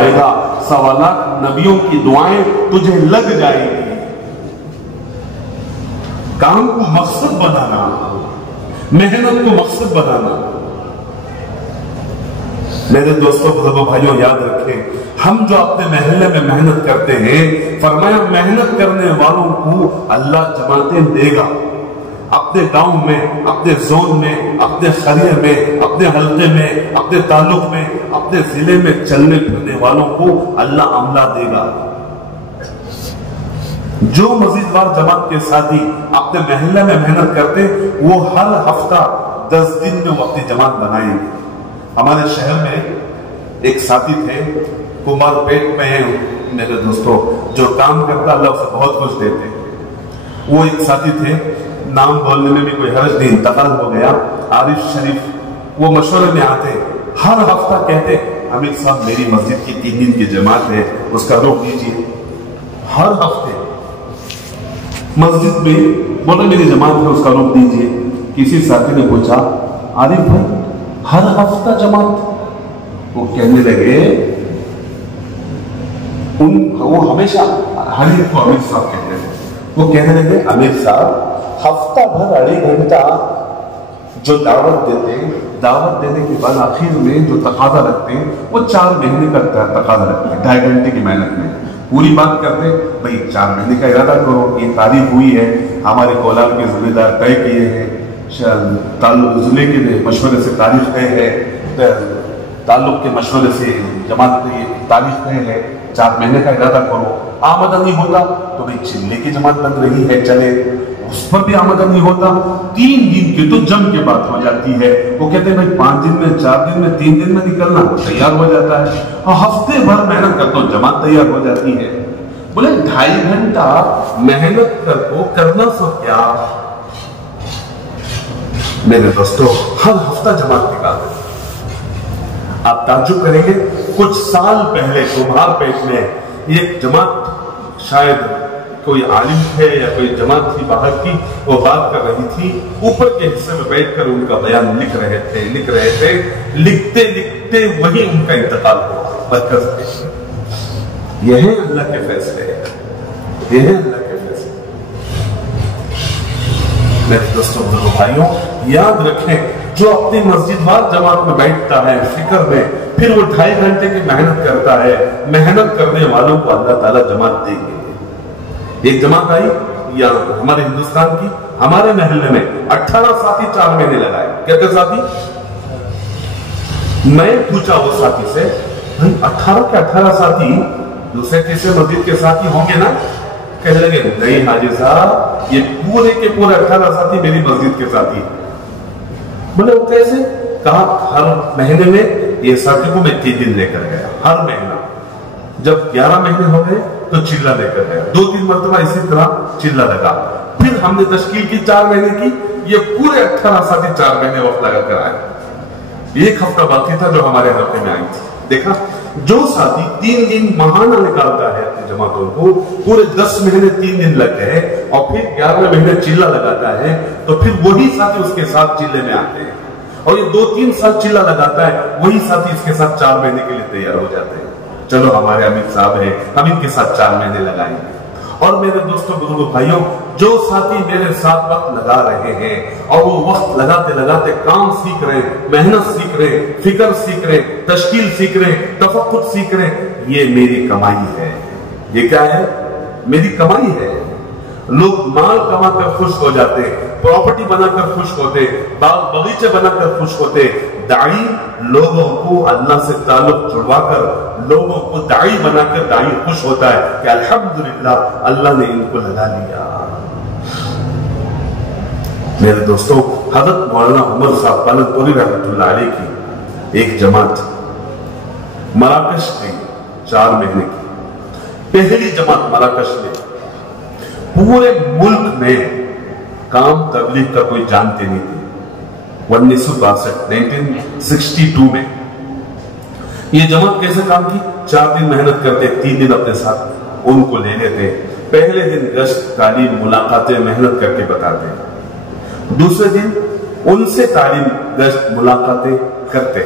जाएगा, 1.25 लाख नबियों की दुआएं तुझे लग जाएगी। काम को मकसद बनाना, मेहनत को मकसद बनाना। मेरे दोस्तों, बुजुर्गों, भाइयों, याद रखें, हम जो अपने महल्ले में मेहनत करते हैं, फरमाया मेहनत करने वालों को अल्लाह जमातें देगा। अपने गांव में, अपने जोन में, अपने खरिये में, अपने हल्के में, अपने ताल्लुक में, अपने जिले में चलने फिरने वालों को अल्लाह अमला देगा। जो मजीदवार जमात के साथी अपने महल्ले में मेहनत करते, वो हर हफ्ता 10 दिन में वो अपनी जमात बनाएंगे। हमारे शहर में एक साथी थे, कुमारपेट में है मेरे दोस्तों, जो काम करता अल्लाह उसे बहुत कुछ देते। वो एक साथी थे, नाम बोलने में भी कोई हर्ज नहीं, इंतकाल हो गया, आरिफ शरीफ। वो मशवरे में आते, हर हफ्ता कहते, अमीर साहब मेरी मस्जिद की 3 दिन की जमात है, उसका रोक दीजिए। हर हफ्ते मस्जिद में बोले मेरी जमात है, उसका रोक दीजिए। किसी साथी ने पूछा, आरिफ भाई हर हफ्ता जमात? वो कहने लगे, वो हमेशा हरीफ को अमीर साहब कहते हैं। वो कहने लगे, अमीर साहब हफ्ता भर 2.5 घंटा जो दावत देते, दावत देने के बाद आखिर में जो तकाजा रखते हैं, वो 4 महीने का तकाजा रखते हैं। 2.5 घंटे की मेहनत में पूरी बात करते, भाई 4 महीने का इरादा करो, ये तारीफ हुई है, हमारे कोलार के जिम्मेदार तय किए हैं, जिले के मशवरे से तारीफ तय है, ताल्लुक के मशवरे से जमात की तारीफ तय है, 4 महीने का इरादा करो। आमदन नहीं होता तो भाई चिल्ले की जमात बन रही है, चले, उस पर भी आमदन नहीं होता, 3 दिन की तो जम के बात हो जाती है। वो कहते हैं भाई 5 दिन में, 4 दिन में, 3 दिन में निकलना तैयार हो जाता है, और हफ्ते भर मेहनत करता हूं, जमात तैयार हो जाती है। बोले 2.5 घंटा मेहनत करना सब क्या? मेरे दोस्तों, हर हफ्ता जमात निकालते। आप ताज्जुब करेंगे, कुछ साल पहले कुमारपेट में एक जमात, शायद कोई आलिम थे या कोई जमात थी बाहर की, वो बात कर रही थी, ऊपर के हिस्से में बैठकर उनका बयान लिख रहे थे। लिखते लिखते वही उनका इंतकाल हुआ मरकज में। यह है अल्लाह के फैसले, यह है अल्लाह के फैसले। मेरे दोस्तों, बुजुर्गों, भाइयों, याद रखें, जो अपनी मस्जिदवार जमात में बैठता है फिक्र में, फिर वो 2.5 घंटे की मेहनत करता है, मेहनत करने वालों को अल्लाह ताला जमात देंगे। एक जमात आई या हमारे हिंदुस्तान की, हमारे महल्ले में 18 साथी 4 महीने लगाए। कहते साथी, मैं पूछा वो साथी से, 18 के 18 साथी दूसरे तीसरे मस्जिद के साथी होंगे ना? कहने लगे, नहीं हाजी साहब, ये पूरे के पूरे 18 साथी मेरी मस्जिद के साथी। बोले वो कैसे? कहा, हर महीने में ये साथी को मैं 3 दिन लेकर गया, हर महीना। जब 11 महीने हो गए तो चिल्ला लेकर गया, 2-3 मरतबा इसी तरह चिल्ला लगा। फिर हमने तश्कील की 4 महीने की, ये पूरे 18 साथी 4 महीने वक्त लगा कर आए। 1 हफ्ता बाकी था जो हमारे हल्के में आई थी। देखा, जो साथी 3 दिन महाना निकालता है अपनी जमातों को, पूरे 10 महीने 3 दिन लग गए, और फिर 11वें महीने चिल्ला लगाता है, तो फिर वही साथी उसके साथ चिल्ले में आते हैं, और ये 2-3 साल चिल्ला लगाता है, वही साथी इसके साथ 4 महीने के लिए तैयार हो जाते हैं। चलो हमारे अमीर साहब है, हम इनके साथ 4 महीने लगाएंगे। और मेरे दोस्तों, बुजुर्गों, भाइयों, जो साथी मेरे साथ वक्त लगा रहे हैं, और वो वक्त लगाते लगाते काम सीख रहे हैं, मेहनत सीख रहे हैं, फिक्र सीख रहे हैं, तश्कील सीख रहे हैं, तफक्कुर सीख रहे हैं, ये मेरी कमाई है। ये क्या है? मेरी कमाई है। लोग माल कमाकर खुश हो जाते, प्रॉपर्टी बनाकर खुश होते, बाग बगीचे बनाकर खुश होते। दाई लोगों को अल्लाह से ताल्लुक जुड़वाकर, लोगों को दाई बनाकर दाई खुश होता है कि अल्हम्दुलिल्लाह अल्लाह ने इनको लगा लिया। मेरे दोस्तों, हजरत मौलाना उमर साहब पालनपुरी रहमतुल्लाह अलैह की एक जमात मराकश गई, 4 महीने की पहली जमात मराकश में। पूरे मुल्क में काम तबलीग का कोई जानते नहीं थे। 1962 में ये जमात कैसे काम की? 4 दिन मेहनत करते, 3 दिन अपने साथ उनको ले लेते। पहले दिन गश्त, तालीम, मुलाकातें, मेहनत करके बताते। दूसरे दिन उनसे तालीम, गश्त, मुलाकातें करते।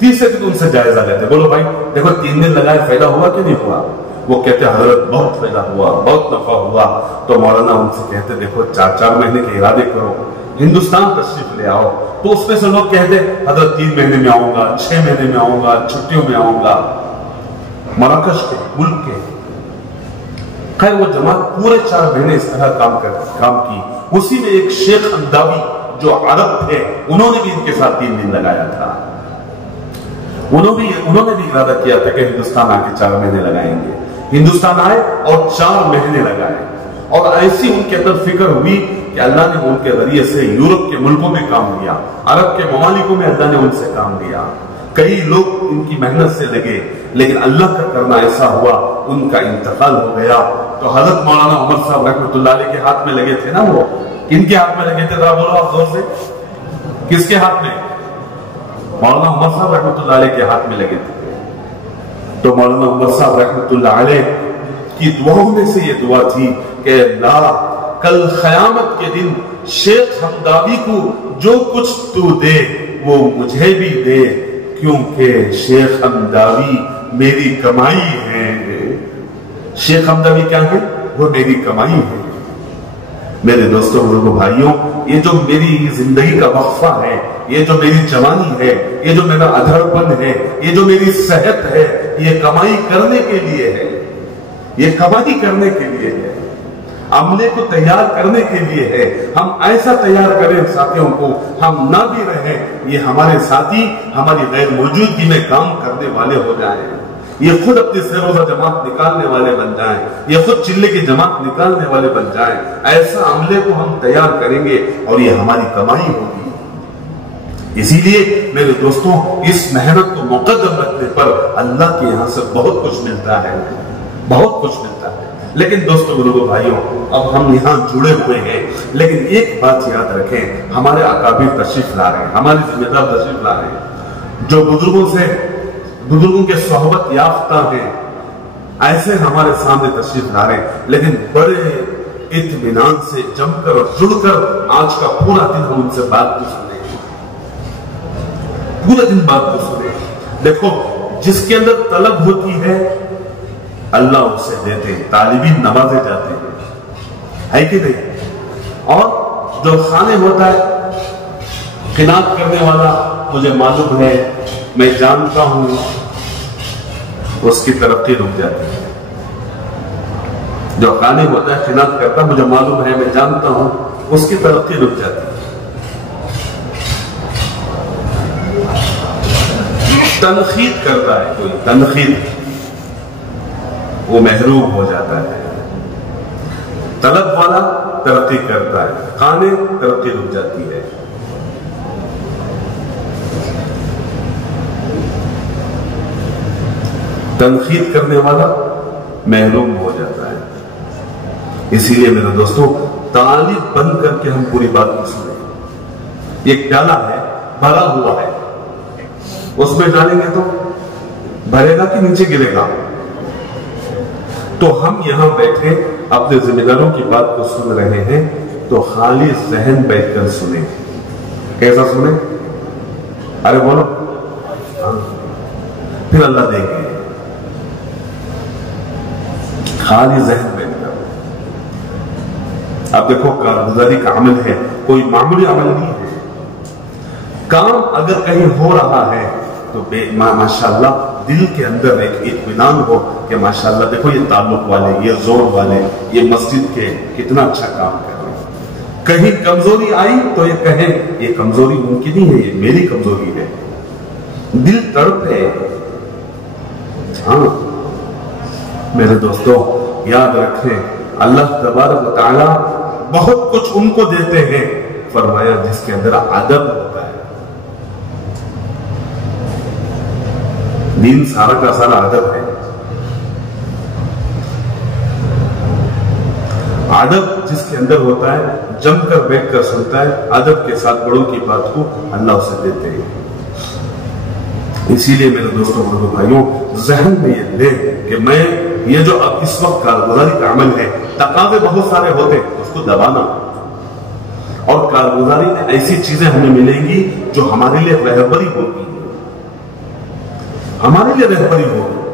तीसरे दिन उनसे जायजा लेते, बोलो भाई देखो 3 दिन लगाए, फायदा हुआ कि नहीं हुआ? वो कहते हजरत बहुत फायदा हुआ, बहुत नफा हुआ। तो मौलाना उनसे कहते देखो 4-4 महीने के इरादे करो, हिंदुस्तान तशरीफ ले आओ। तो उसमें से लोग कहते हजरत 3 महीने में आऊंगा, 6 महीने में आऊंगा, छुट्टियों में आऊंगा। मराकश के मुल्क के खैर वो जमात पूरे 4 महीने इस तरह काम की। उसी में एक शेख अंदावी जो अरब थे, उन्होंने भी इनके साथ 3 दिन लगाया था। उन्होंने भी इरादा किया था कि हिंदुस्तान आके 4 महीने लगाएंगे। हिंदुस्तान आए और 4 महीने लगाए। और ऐसी उनके अंदर फिक्र हुई कि अल्लाह ने उनके जरिए से यूरोप के मुल्कों में काम लिया, अरब के ममालिकों में अल्लाह ने उनसे काम लिया। कई लोग इनकी मेहनत से लगे, लेकिन अल्लाह का करना ऐसा हुआ, उनका इंतकाल हो गया। तो हजरत मौलाना उमर साहब रहमतुल्लाह अलैह के हाथ में लगे थे ना, वो किनके हाथ में लगे थे? जरा बोलो आप जोर से, किसके हाथ में? मौलाना उमर साहब रहमतुल्लाह अलैह के हाथ में लगे थे। तो मौलाना उमर साहब रहमतुल्लाह अलैह की दुआओं में से ये दुआ थी कि अल्लाह कल क़यामत के दिन शेख हमदावी को जो कुछ तू दे वो मुझे भी दे, क्योंकि शेख हमदावी मेरी कमाई है। शेख हमदावी क्या है? वो मेरी कमाई है। मेरे दोस्तों, बुजुर्गों, भाइयों, ये जो मेरी जिंदगी का वक्फा है, ये जो मेरी जवानी है, ये जो मेरा अधरपन है, ये जो मेरी सेहत है, ये कमाई करने के लिए है। ये कमाई करने के लिए है, अमले को तैयार करने के लिए है। हम ऐसा तैयार करें साथियों को, हम ना भी रहे, ये हमारे साथी हमारी गैर मौजूदगी में काम करने वाले हो जाएं। ये खुद अपनी सरोजा जमात निकालने वाले बन जाएं, ये खुद चिल्ले की जमात निकालने वाले बन जाएं। ऐसा अमले को हम तैयार करेंगे और ये हमारी कमाई होगी। इसीलिए मेरे दोस्तों, इस मेहनत को मुकद्दम रखने पर अल्लाह के यहाँ से बहुत कुछ मिलता है, बहुत कुछ मिलता है। लेकिन दोस्तों, बुजुर्गों, भाइयों, अब हम यहाँ जुड़े हुए हैं, लेकिन एक बात याद रखें, हमारे अकाबिर तशरीफ ला रहे हैं, हमारे जिम्मेदार तशरीफ ला रहे हैं, जो बुजुर्गों के सोहबत याफ्ता हैं, ऐसे हमारे सामने तशरीफ ला रहे हैं। लेकिन बड़े इत्मीनान से जमकर और जुड़कर आज का पूरा दिन हम उनसे बात को सुने, पूरे दिन बात को सुने। देखो, जिसके अंदर तलब होती है अल्लाह उसे देते हैं, तालिबीन नवाजे जाते हैं, है कि नहीं? और जो खाने होता है, खिनात करने वाला, मुझे मालूम है, मैं जानता हूं, उसकी तरक्की रुक जाती है। जो खाने होता है, खिनात करता, मुझे मालूम है, मैं जानता हूं, उसकी तरक्की रुक जाती है। तनखीद करता है कोई, तनखीद, वो महरूम हो जाता है। तलब वाला तरक्की करता है, खाने तरक्की रुक जाती है। तनखीद करने वाला महरूम हो जाता है। इसीलिए मेरे दोस्तों, तालिब बन करके हम पूरी बात नहीं सुने। एक प्याला है, भरा हुआ है, उसमें डालेंगे तो भरेगा कि नीचे गिरेगा? तो हम यहां बैठे अपने जिम्मेदारों की बात को सुन रहे हैं, तो खाली जहन बैठकर सुने। कैसा सुने? अरे बोलो, फिर अल्लाह देंगे। खाली जहन बैठकर। अब देखो, कारगुजारी का अमल है, कोई मामूली अमल नहीं है। काम अगर कहीं हो रहा है तो माशाल्लाह दिल के अंदर एक इत्मीनान हो कि माशाल्लाह देखो, ये ताल्लुक वाले, ये जोर वाले, ये मस्जिद के कितना अच्छा काम कर रहे हैं। कहीं कमजोरी आई तो ये कहें ये कमजोरी उनकी नहीं है, ये मेरी कमजोरी है। दिल तड़पे। हाँ मेरे दोस्तों, याद रखें, अल्लाह तबारक व तआला बहुत कुछ उनको देते हैं, फरमाया जिसके अंदर अदब होता है। दीन सारा का सारा अदब है। अदब जिसके अंदर होता है, जमकर बैठकर सुनता है, अदब के साथ बड़ों की बात को अल्लाह उसे देते हैं। इसीलिए मेरे दोस्तों, बड़ों भाइयों, जहन में ये ले कि मैं ये जो अब इस वक्त कारगुजारी का अमल है, तकाज़े बहुत सारे होते, उसको दबाना। और कारगुजारी में ऐसी चीजें हमें मिलेंगी जो हमारे लिए रहबरी होगी, हमारे लिए रहबरी होगी।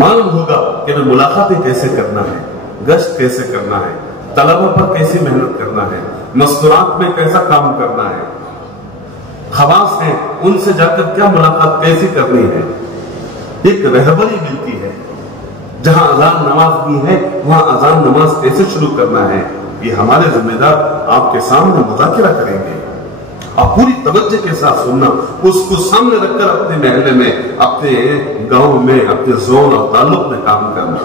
मालूम होगा कि हमें मुलाकातें कैसे करना है, गश्त कैसे करना है, तलबा पर कैसे मेहनत करना है, मस्तूरात में कैसा काम करना है, खवास है उनसे जाकर क्या मुलाकात कैसे करनी है। एक रहबरी मिलती है। जहां अजान नमाज भी है वहां अजान नमाज कैसे शुरू करना है, ये हमारे जिम्मेदार आपके सामने मुज़ाकिरा करेंगे। आप पूरी तवज्जो के साथ सुनना, उसको सामने रखकर अपने महल्ले में, अपने गांव में, अपने जोन और ताल्लुक में काम करना।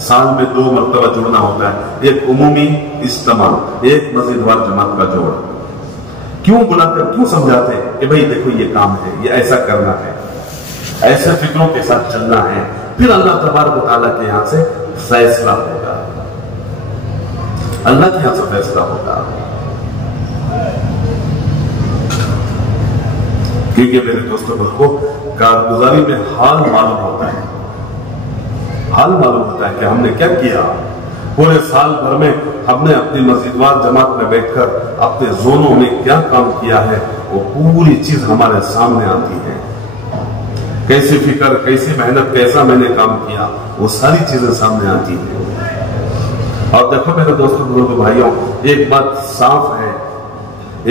साल में 2 मरतबा जुड़ना होता है, एक उमूमी इज्तिमा, एक मस्जिदवार जमात का जोड़। क्यों बुलाकर क्यों समझाते कि भाई देखो ये काम है, ये ऐसा करना है, ऐसे फिक्रों के साथ चलना है, फिर अल्लाह तबारक व तआला के यहां से फैसला होगा, अल्लाह के यहां से फैसला होगा। क्योंकि मेरे दोस्तों को कारगुजारी में हाल मालूम होता है, हाल मालूम होता है कि हमने क्या किया। पूरे साल भर में हमने अपनी मस्जिदवार जमात में बैठकर अपने जोनों में क्या काम किया है, वो पूरी चीज हमारे सामने आती है। कैसी फिक्र, कैसी मेहनत, कैसा मैंने काम किया, वो सारी चीजें सामने आती है। और देखो मेरे दोस्तों, बुजुर्ग भाइयों, एक बात साफ है,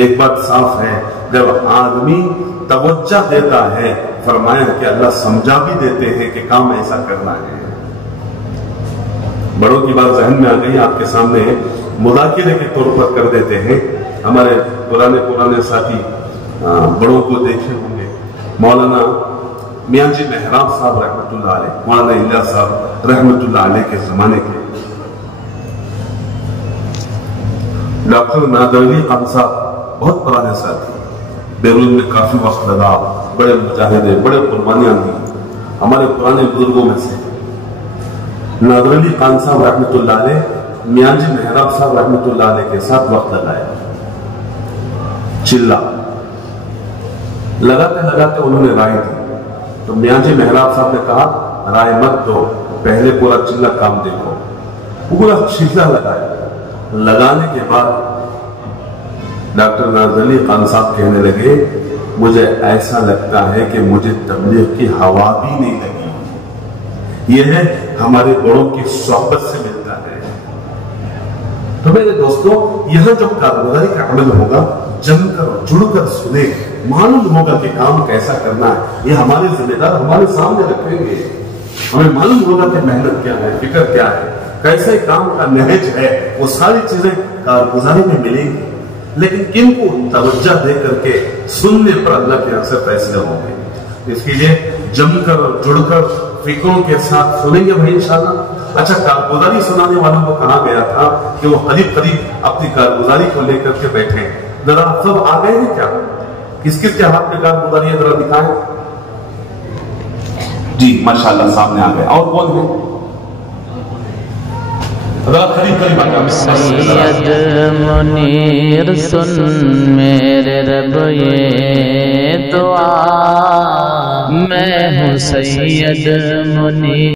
एक बात साफ है, जब आदमी तवज्जो देता है, फरमाया कि अल्लाह समझा भी देते हैं कि काम ऐसा करना है। बड़ों की बात जहन में आ गई, आपके सामने मुज़ाकिरे के तौर पर कर देते हैं। हमारे पुराने साथी बड़ों को देखे होंगे, मौलाना मियां जी मेहराब साहब रहमतुल्लाह अलैह, मौलाना इलियास साहब रहमतुल्लाह अलैह के जमाने के, डॉक्टर नादर अली खान साहब बहुत पुराने साथी, बैरून में काफी वक्त लगा, बड़े मुजाहिदे, बड़े कुर्बानियां दी, हमारे पुराने बुजुर्गों में से नादर अली खान साहब रहमतुल्लाह अलैह मियां जी मेहराब साहब रहमतुल्लाह अलैह के साथ वक्त लगाया। चिल्ला लगाते लगाते उन्होंने राय दी, तो मियां जी मेहराब साहब ने कहा राय मत दो, पहले पूरा चिल्ला काम देखो। पूरा चिल्ला लगाया, लगाने के बाद डॉक्टर नादर अली खान साहब कहने लगे, मुझे ऐसा लगता है कि मुझे तबलीग की हवा भी नहीं लगी। यह है हमारे बड़ों की सोहबत से मिलता है। तो मेरे दोस्तों, यहां जब कारगुजारी का अमल होगा, जमकर जुड़कर सुने, मालूम होगा कि काम कैसा करना है। ये हमारे जिम्मेदार हमारे सामने रखेंगे, हमें मालूम होगा कि मेहनत क्या है, फिक्र क्या है, कैसे काम का नहज है, वो सारी चीजें कारगुजारी में मिलेंगी। लेकिन किनको तवज्जो दे करके सुनने पर अल्लाह के यहाँ से फैसले होंगे। इसके लिए जमकर और जुड़कर फिक्रों के साथ सुनेंगे भाई इंशाअल्लाह। अच्छा, कारगुजारी सुनाने वालों को कहा गया था कि वो करीब करीब अपनी कारगुजारी को लेकर के बैठे। जरा सब आ गए हैं क्या? किस किस के हाथ में कारगुजारी है, जरा दिखाएं। जी माशाल्लाह सामने आ गए। और कौन है? सैयद मुनीर सुन मेरे रब ये दुआ, मैं हूँ सैयद मुनीर।